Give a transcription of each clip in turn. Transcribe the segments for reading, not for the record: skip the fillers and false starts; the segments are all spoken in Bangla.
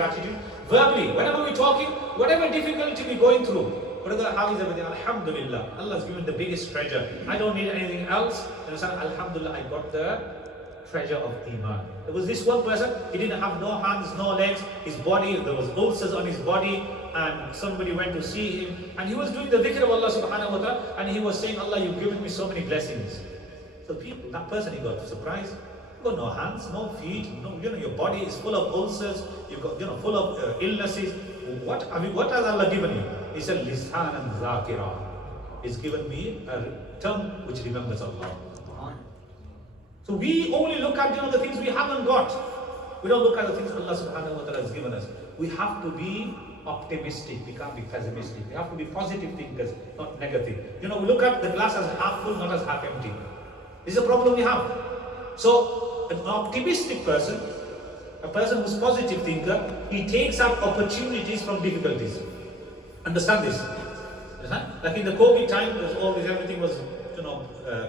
gratitude. Verbally, whenever we're talking, whatever difficulty we're going through, brother, how is everything? Alhamdulillah. Allah has given the biggest treasure. I don't need anything else. Alhamdulillah, I got the treasure of Iman. There was this one person, he didn't have no hands, no legs, his body, there was ulcers on his body, and somebody went to see him, and he was doing the dhikr of Allah subhanahu wa ta'ala, and he was saying, Allah, you've given me so many blessings. So people, that person, he got surprised. You've got no hands, no feet, your body is full of ulcers, you've got, full of illnesses. What has Allah given you? He said, Lisan and Zakira. He's given me a tongue which remembers Allah. So we only look at the things we haven't got. We don't look at the things Allah subhanahu wa ta'ala has given us. We have to be optimistic. We can't be pessimistic. We have to be positive thinkers, not negative. We look at the glass as half full, not as half empty. This is a problem we have. So an optimistic person, a person who's a positive thinker, he takes up opportunities from difficulties. Understand this? Like in the COVID time, everything was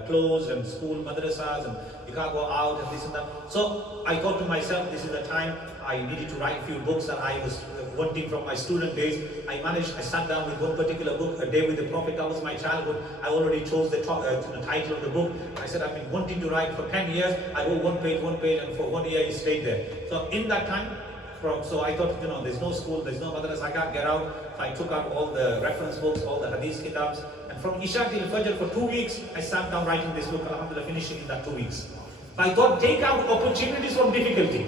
closed, and school, madrasas, and you can't go out, and this and that. So I thought to myself, this is the time I needed to write a few books that I was wanting from my student days. I sat down with one particular book, A Day with the Prophet. That was my childhood. I already chose the title of the book. I said, I've been wanting to write for 10 years. I wrote one page, and for 1 year it stayed there. So in that time, so I thought, there's no school, there's no madrasa, I can't get out. So I took out all the reference books, all the hadith kitabs, and from Isha till Fajr for 2 weeks, I sat down writing this book, alhamdulillah, finishing in that 2 weeks. So I thought, take out opportunities from difficulty.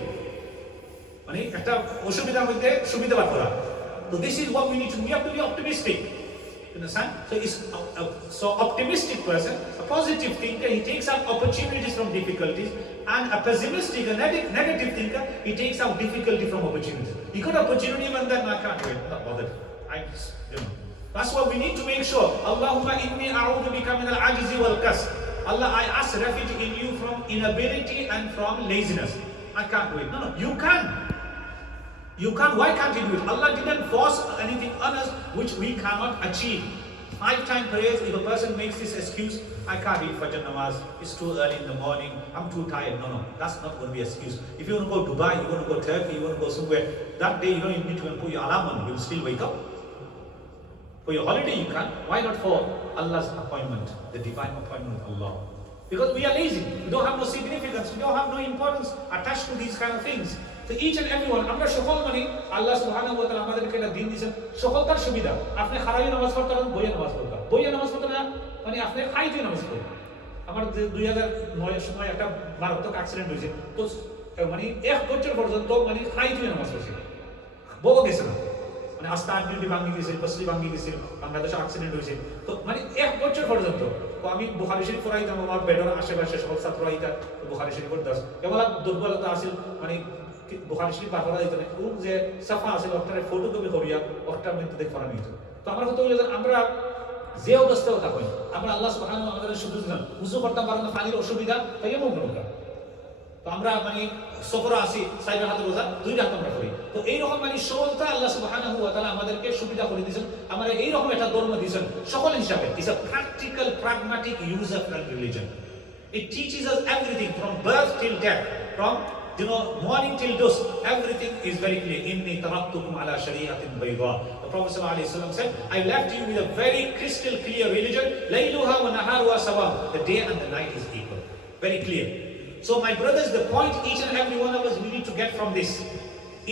So this is what we need to do. We have to be optimistic. Understand? So optimistic person, a positive thinker, he takes out opportunities from difficulties, and a pessimistic, a negative thinker, he takes out difficulty from opportunities. He got opportunity, and then I can't do it. I'm not bothered. That's why we need to make sure. Allahumma inni a'udhu bika min al-ajizi wal-kas. Allah, I ask refuge in you from inability and from laziness. I can't do it. No, you can. You can't. Why can't you do it? Allah didn't force anything on us which we cannot achieve. 5-time prayers, if a person makes this excuse, I can't read Fajr Namaz, it's too early in the morning, I'm too tired. No, that's not going to be an excuse. If you want to go to Dubai, you want to go to Turkey, you want to go somewhere, that day you don't even need to put your alarm on, you'll still wake up. For your holiday you can. Why not for Allah's appointment, the divine appointment of Allah? Because we are lazy, we don't have no significance, we don't have no importance attached to these kind of things. So each and everyone, আমরা সকল মানে আল্লাহ সুবহানাহু ওয়া তাআলা আমাদেরকে একটা দিন দিয়েছেন, সকল তার সুবিধা। আপনি খারাই নামাজ পড়তে পারেন, বইয়ে নামাজ পড়তে পারেন। বইয়ে নামাজ পড়তে না মানে আপনি খাইতে নামাজ পড়বেন। আমার 2009 এর সময় একটা মারাত্মক অ্যাক্সিডেন্ট হয়েছে, তো মানে 1 বছর পর্যন্ত মানে খাইতে নামাজ পড়ছি, বউ গেছে না, মানে আস্তা আড্ডি ভাঙি গেছে, পসলি ভাঙি গেছে, বাংলাদেশে অ্যাক্সিডেন্ট হয়েছে। তো মানে 1 বছর পর্যন্ত আমি বুখারী শরীফ পড়াইতাম, আমার বেডর আশেপাশে সকল ছাত্র আইতা বুখারী শরীফ পড়তাম। কেবল দুর্বলতা আছিল মানে বুখারী শরীফ পাঠা দিত না, কোন যে সাফা আছে ওটারে ফটোকপি করিয়া ওটা মধ্যে দেখ পড়া নিত। তো আমার কথা হইলো আমরা যে অবস্থায় থাকি, আমরা আল্লাহ সুবহানাহু ওয়া তাআলার শুকর গুজার, উযু করতে পারেন না, পানির অসুবিধা তাই এমন না। তো আমরা মানে সফরে আসি, 4 রাকাত রোজা 2 রাকাত আমরা করি। তো এই রকম মানে সরলতা আল্লাহ সুবহানাহু ওয়া তাআলা আমাদেরকে সুবিধা করে দিয়েছেন, আমরা এই রকম একটা ধর্ম দিয়েছেন সকল হিসাবে। It's a practical pragmatic user friendly religion. It teaches us everything from birth till death, from morning till dusk, everything is very clear. Inni taraktukum ala shari'atin bayda. The Prophet ﷺ said, I left you with a very crystal clear religion. Layluha wa naharuha sawa. The day and the night is equal. Very clear. So my brothers, the point each and every one of us we need to get from this,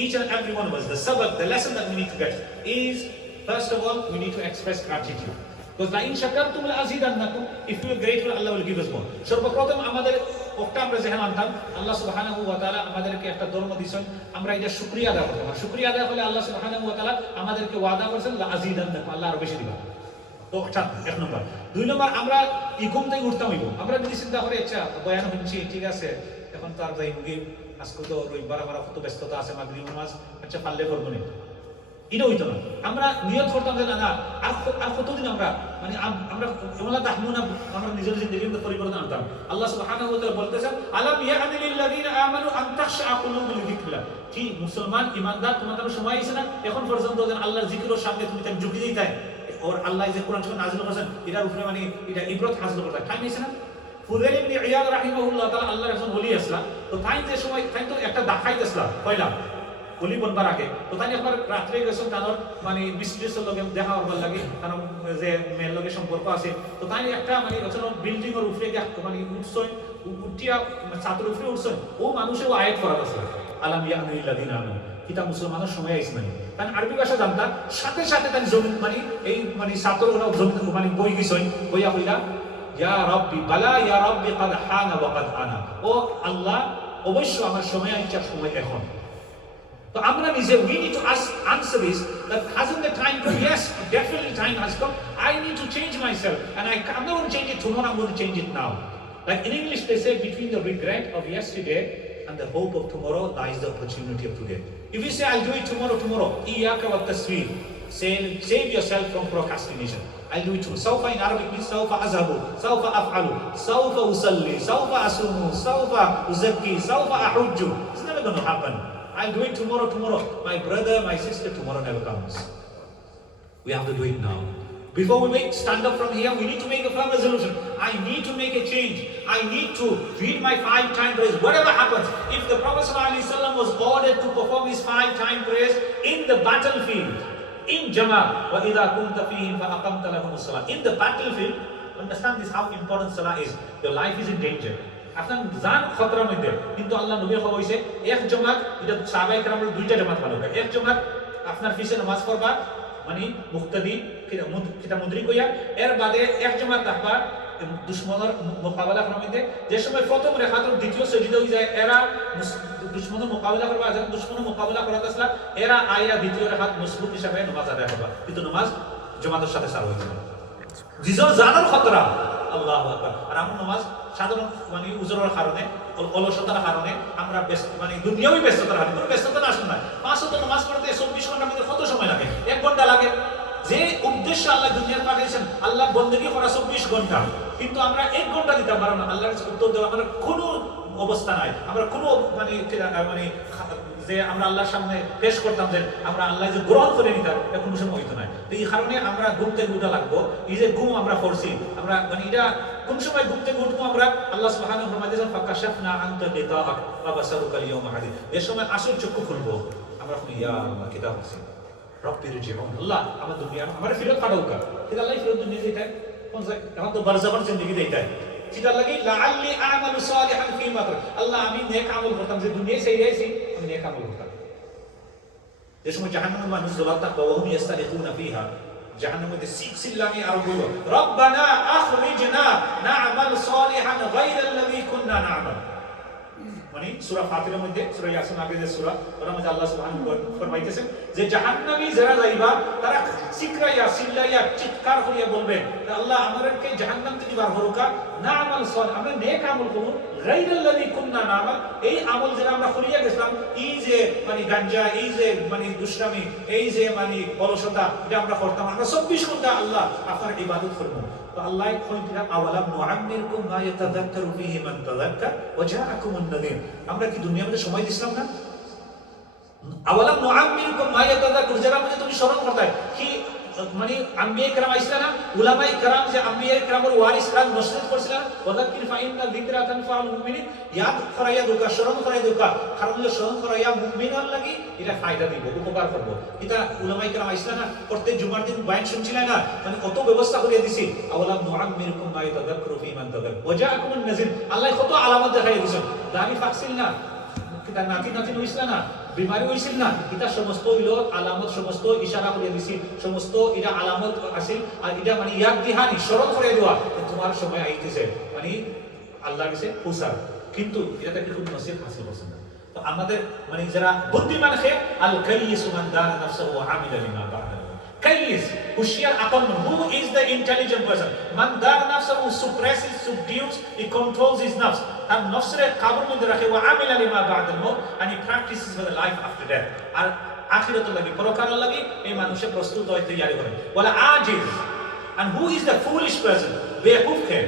each and every one of us, the sabak, the lesson that we need to get is, first of all, we need to express gratitude. Because la in shakartum la azidannakum, if we are grateful, Allah will give us more. সর্বপ্রথম আমাদের ওটা আমরা যেখানে আনতাম, আল্লাহ সুবহানাহু ওয়া তাআলা আমাদেরকে একটা ধর্ম দিয়েছেন, আমরা এটা শুকরিয়া আদায় করব। শুকরিয়া আদায় করলে আল্লাহ সুবহানাহু ওয়া তাআলা আমাদেরকে ওয়াদা করেছেন লা আজিদান্নাকুম, আল্লাহ আরো বেশি দিবেন। তো ওটা 1 নম্বর। 2 নম্বর, আমরা ঘুম থেকে উঠতাম হইব, আমরা যদি চিন্তা করি আচ্ছা বয়ান হচ্ছে ঠিক আছে, এখন তো আর যাই মুগি, আজকে তো রবিবার আমার কত ব্যস্ততা আছে, মাগরিব নামাজ আচ্ছা পারলে করব না, এটা হইতো না। আমরা নিয়ত করতাম যে না আর কতদিন আমরা মানে আমরা এমন তাহমুনা আমরা নিজের জিন্দেগির মধ্যে পরিবর্তন আনতাম। আল্লাহ সুবহানাহু ওয়া তাআলা বলতেছেন, আলাম ইয়া'নি লিল্লাযিনা আমানু আন তাখশা কুলুবুহুম লিযিকরিল্লাহ। কি মুসলমান ইমানদার, তোমাদের সময় আছে না এখন পর্যন্ত যেন আল্লাহর জিকিরের সামনে তুমি তাকে ঝুঁকি দিতে হয়, আর আল্লাহ যে কোরআন শরীফ নাযিল করেছেন এটার উপরে মানে এটা ইবরত হাসিল করতে হয়। টাইম আছে না, ফুদাইল ইবনে ইয়াদ রাহিমাহুল্লাহ তাআলা আল্লাহর একজন ওলি আসলা, তো তাই যে সময় তাই তো একটা দেখাইতেছলা কয়লা অলি বনবার আগে তো তাই একবার রাত্রে গেছেন তানোর মানে মিস্ট্রেসের লগে দেখা হবার লাগে কারণ যে মেয়ের লগে সম্পর্ক আছে তো তাই একটা মানে বিল্ডিং এর উপরে গিয়ে মানে উঠছই উঠিয়া ছাত্র উপরে উঠছই ও মানুষেও আয়াত করা আছে আলাম ইয়ানুল্লাযিনা আমানু কিতা মুসলমানের সময় আইছে মানে কারণ আরবি ভাষা জানতা সাথে সাথে তাই জমিন মানে এই মানে ছাত্র মানে বই গিছই বইয়া হইলা ইয়া রাব্বি বালা ইয়া রাব্বি ক্বাদ হানা ওয়া ক্বাদ আনা ও আল্লাহ অবশ্য আমার সময় আইছে সময় এখন তো আমরা নিজে we need to answer this that hasn't the time come yes definitely time has come I need to change myself and I'm not going to change it tomorrow I'm going to change it now like in English they say between the regret of yesterday and the hope of tomorrow lies the opportunity of today if you say I'll do it tomorrow iyyaka wa taswif save yourself from procrastination I'll do it tomorrow سوف in Arabic means سوف أذهب سوف أفعل سوف أصلي سوف أصوم سوف أزكي سوف أحج it's never going to happen I'll do it tomorrow. My brother, my sister, tomorrow never comes. We have to do it now. Before we stand up from here, we need to make a firm resolution. I need to make a change. I need to read my 5-time prayers. Whatever happens, if the Prophet ﷺ was ordered to perform his 5-time prayers in the battlefield, in Jama, وَإِذَا كُنْتَ فِيهِمْ فَأَقَمْتَ لَهُمُ الصَّلَاةَ in the battlefield, understand this how important Salah is. Your life is in danger. আপনার জান খতরার মধ্যে কিন্তু আল্লাহ নবী খবর হইছে এক জামাত এটা সাহাবায়ে কেরামের দুইটা জামাত ভালো হয় এক জামাত আপনার পিছে নামাজ পড়বা মানে মুক্তাদি কিতা মুদ্রিক হইয়া এর বাদে এক জামাত রাখবা দুশমনের মোকাবেলা করার মধ্যে যে সময় প্রথম রেখাতুল দ্বিতীয় সজিদা হয়ে যায় এরা দুশমনের মোকাবেলা করবা যখন দুশমনের মোকাবেলা করা আসলা এরা আয়া দ্বিতীয় রেখাত মজবুত হিসাবে নামাজ আদায় করবা কিন্তু নামাজ জামাতের সাথে সার হইছে জিজর জানার খতরা আল্লাহু আকবার আর আমরা নামাজ সাধারণ মানে উজরের কারণে অলসতার কারণে আমরা মানে দুনিয়াবি ব্যস্ততার কারণে কোনো ব্যস্ততা না আসে না 5 ওয়াক্ত নামাজ পড়তে 24 ঘন্টার মধ্যে কত সময় লাগে 1 ঘন্টা লাগে যে উদ্দেশ্য আল্লাহ দুনিয়ার পাঠিয়েছেন আল্লাহ বন্দেগী করা 24 ঘন্টা কিন্তু আমরা 1 ঘন্টা দিতে পারবো না আল্লাহর উত্তর দেওয়া আমাদের কোনো অবস্থা নাই আমরা কোনো মানে যে আমরা আল্লাহর সামনে পেশ করতাম যে আমরা আল্লাহ যে গ্রহণ করে নিতাম এখন সময় হইতো না তো এই কারণে আমরা ঘুম থেকে উঠা লাগবো এই যে ঘুম আমরা করছি আমরা মানে এটা কোন সময় ঘুম থেকে উঠবো আমরা আল্লাহ সুবহানাহু ওয়া তাআলা ফাকাশাফনা আনকা গিতাআক ওয়া বাসারুকা আল-ইয়াওমা হাদীদ এই সময় আসল চক্ষু খুলবো আমরা ইয়া আল্লাহ কিতাব আছে রব্বির জিউন আল্লাহ আমার দুনিয়া আমার ফিরত পাঠাওকা ঠিক আল্লাহ ফিরত দুনিয়া দিতে কোন যায় এখন তো বারজাবার জিন্দেগি দিতে সেটা লাগি লাআল্লি আমালু সালিহান ফীমা তারাক আল্লাহ আমি নেক আমল করতাম যে দুনিয়ায় সেই আইছি আমি নেক আমল করতাম যে সময় জাহান্নামের মানুষ দলাতা কওম ইস্তারিকুনা ফিহা জাহান্নামের মধ্যে সিলসিলানি আরম্ভ হলো রব্বানা আখরিজনা না'মাল সালিহান গায়রাল্লাযী কুননা না'মাল মানে সূরা ফাতিরের মধ্যে সূরা ইয়াসিন আগে যে সূরা ওর মধ্যে আল্লাহ সুবহানাহু ওয়া তাআলা ফরমাইতেছেন যে জাহান্নামী যারা যাইবা তারা সিকরাইয়া সিল্লাইয়া চিৎকার করিয়া বলবে আল্লাহ আমাদেরকে জাহান্নাম থেকে বার করুকা না'মাল সালিহ আমরা নেক আমল করব গায়রাল্লাযী কুননা না'মাল এই আমল যেটা আমরা করিয়া গেছিলাম এই যে মানে গাঞ্জা এই যে মানে দুশরামি এই যে মানে অলসতা এটা আমরা করতাম আমরা 24 ঘন্টা আল্লাহ আপনার ইবাদত করব তো আল্লাহ কইরা আওয়ালাম নুআম্মিরকুম মা ইয়াতাযাক্কারু ফীহি মান তাযাক্কার ওয়া জাআকুমুন নাযীর আমরা কি দুনিয়ার মধ্যে সময় দিছিলাম না আওয়ালাম নুআম্মিরকুম মা ইয়াতাযাক্কারু যারা মধ্যে তুমি স্মরণ করতে কি মানে আম্বিয়া کرام আইসলা না উলামায়ে کرام যে আম্বিয়া کرامের ওয়ারিসরা নসরত করছিলেন ওয়াদাকির ফাইন্না যিকরা তানফাউল মুমিনিন ইয়াদ করাইয়া দুকা স্মরণ করাইয়া দুকা কারণ স্মরণ করাইয়া মুমিনের লাগি এটা ফায়দা দিব উপকার করব এটা উলামায়ে کرام আইসলা না প্রত্যেক জুমার দিন বয়ান শুনছিলেন না মানে কত ব্যবস্থা করিয়া দিছি আওয়ালাম নুআম্মিরকুম মা ইয়াতাযাক্কারু ফী মান তাযাক্কার ওয়া জাআকুমুন নাযীর আল্লাহ কত আলামত দেখাই দিয়েছেন দাড়ি ফাকছিল না কিতা নাতি হইছিল না বিমারি হইছিল না এটা সমস্ত হইলো আলামত সমস্ত ইশারা করে দিছি সমস্ত এটা আলামত আছে আর এটা মানে ইয়াদ দিহানি স্মরণ করে দেওয়া তোমার সময় আইতেছে মানে আল্লাহর কাছে পৌঁছার কিন্তু এটা থেকে খুব নসিব হাসিল হচ্ছে না তো আমাদের মানে যারা বুদ্ধিমান হে আল কাইয়িস মান দানা নাফসহু ওয়া আমিলা লিমা বা'দা কাইয়িস হুশিয়ার আকল who is the intelligent person মান দানা নাফসহু suppresses subdues he controls his nafs and nafsরে কাবুর মধ্যে রাখে ওয়া আমিলা লিমা বা'দা al-maut and he practices for the life after death আর আখিরাতের লাগি পরকালের লাগি এই মানুষে প্রস্তুত হয় তৈরি করে ওয়ালা Aziz and who is the foolish person বেকুফ কে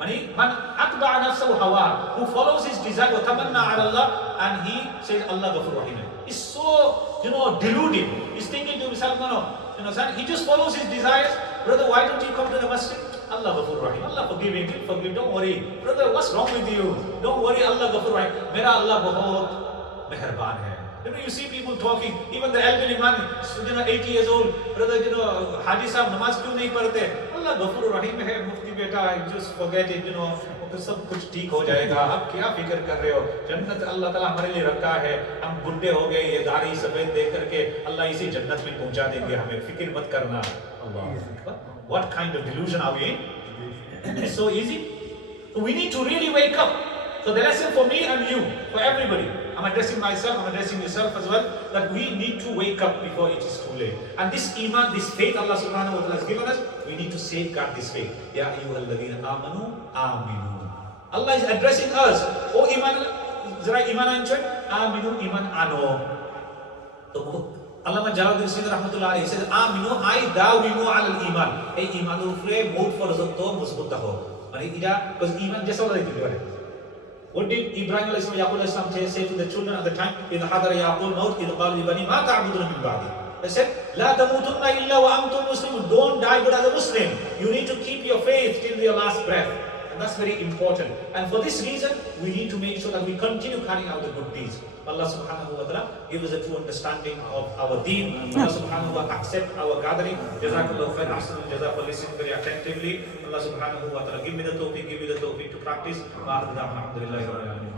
মানে মান আতবা নাফসাহু হাওয়া who follows his desire wa tamanna ala Allah and he says Allah ghafur rahim is so deluded he's thinking to himself no he just follows his desires brother why don't you come to the masjid Allah ghafur rahim Allah forgive don't worry brother what's wrong with you don't worry Allah ghafur rahim mera Allah bahut meherban hai You see people talking, even the elderly man, 80 years old, brother, Haji Sahib, namaz kyun nahi padhte? Allah Ghafur Rahim hai, mufti beta, just forget it, फिर सब कुछ ठीक हो जाएगा. आप क्या फिक्र कर रहे हो? जन्नत अल्लाह ताला हमारे लिए रखा है. हम बुढ़े हो गए, ये दाढ़ी सफेद देख करके अल्लाह इसी जन्नत में पहुंचा देंगे हमें. फिक्र मत करना. Allah. What kind of delusion are we in? It's so easy. So we need to really wake up. So the lesson for me and you, for everybody, I'm addressing myself, I'm addressing yourself as well, that we need to wake up before it is too late. And this iman, this faith Allah subhanahu wa ta'ala has given us, we need to safeguard this faith. Ya ayyuhalladhina amanu, aminu. Allah is addressing us. Oh iman, zara iman anchoy, aminu iman ano. So Allama Jalaluddin Sindhi rahmatullah alayhi says, aminu ay dawinu alal iman. Hey iman ufre mood for zato musbutta ho. Because iman just all like what did Ibrahim alayhi salam, Yaqub alayhi salam say to the children at the time? إِذْ حَضَرَ يَعْقُوبُ الْمَوْتُ إِذْ قَالَ لِبَنِيهِ مَا تَعْبُدُونَ مِن بَعْدِي. They said, لَا تَمُوتُنَّ إِلَّا وَأَنْتُمْ مُسْلِمُونَ. Don't die but as a Muslim. You need to keep your faith till your last breath. And that's very important. And for this reason, we need to make sure that we continue carrying out the good deeds. Allah subhanahu wa ta'ala give us a true understanding of our deen. Allah subhanahu wa ta'ala accept our gathering. Jazakallahu khair, ahsanul jaza for listening very attentively. Allah subhanahu wa ta'ala give me the tawfiq to practice. Wa alhamdulillahi wa